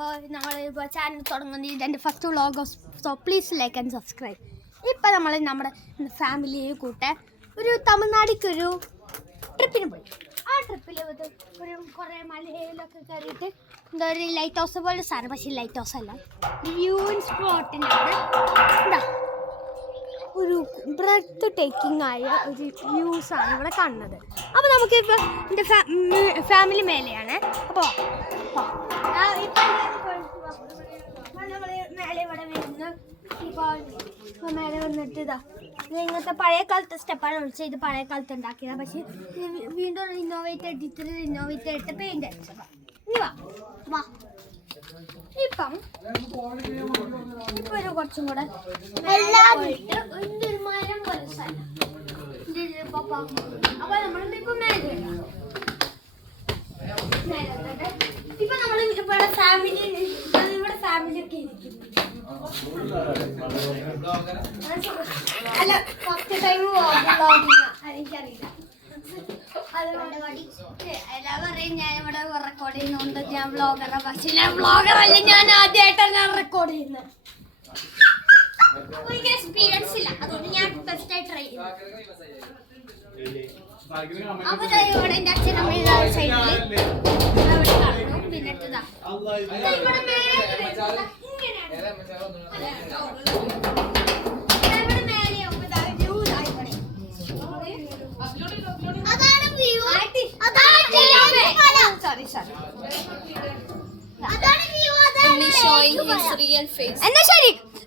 അപ്പോൾ ഞങ്ങൾ ചാനൽ തുടങ്ങുന്നത് ഇതെൻ്റെ first vlog. So please like and subscribe. ഇപ്പം നമ്മൾ നമ്മുടെ ഫാമിലിയെ കൂട്ടെ ഒരു തമിഴ്നാടിക്കൊരു ട്രിപ്പിന് പോയി. ആ ട്രിപ്പിൽ ഒരു കുറേ മലയിലൊക്കെ കയറിയിട്ട് എന്താ ഒരു ലൈറ്റ് ഹൗസ് പോലെ സാധനം, പക്ഷേ ലൈറ്റ് ഹൗസ് അല്ല, വ്യൂയിങ് സ്പോട്ടിനാണ്. എന്താ ഒരു ബ്രെത്ത് ടേക്കിംഗ് ആയ ഒരു വ്യൂസാണ് ഇവിടെ കാണുന്നത്. അപ്പോൾ നമുക്കിപ്പോൾ എൻ്റെ ഫാമിലി മേലെയാണ്. അപ്പോൾ നമ്മൾ മേലെ ഇവിടെ വരുന്നു. ഇപ്പോൾ മേലെ വന്നിട്ട് ഇതാ ഇങ്ങനത്തെ പഴയ കാലത്തെ സ്റ്റെപ്പാണ് വിളിച്ചത്. ഇത് പഴയ കാലത്ത് ഉണ്ടാക്കിയതാണ്, പക്ഷേ വീണ്ടും ഇന്നോവേറ്റ് ആയിട്ട് പെയിൻ്റ് അടിച്ചതാണ്. ഇനി വാ ഇപ്പം ഒരു കുറച്ചും കൂടെ എന്തൊരു മരം പോലെ സ്ഥലം. അപ്പോൾ നമ്മളിപ്പോൾ മേലെ ഇപ്പം നമ്മൾ ഇവിടെ ഫാമിലി ഒക്കെ ഇരിക്കുന്നു. അല്ല ഫസ്റ്റ് ടൈം എനിക്കറിയില്ല. എല്ലാം പറയും ഞാനിവിടെ റെക്കോർഡ് ചെയ്യുന്നുണ്ട്, ഞാൻ വ്ളോഗറാണ്. പക്ഷേ ഞാൻ വ്ളോഗറല്ല, ഞാൻ ആദ്യമായിട്ടാണ് ഞാൻ റെക്കോർഡ് ചെയ്യുന്നത്. അപ്പോൾ എനിക്ക് എക്സ്പീരിയൻസ് ഇല്ല, അതുകൊണ്ട് ഞാൻ ഫസ്റ്റായി ട്രൈ ചെയ്തു. അപ്പോൾ ഇവിടെ എൻ്റെ അച്ഛനമ്മ സൈഡിൽ പിന്നെ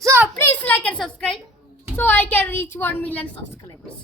So please like and subscribe so I can reach 1 million subscribers.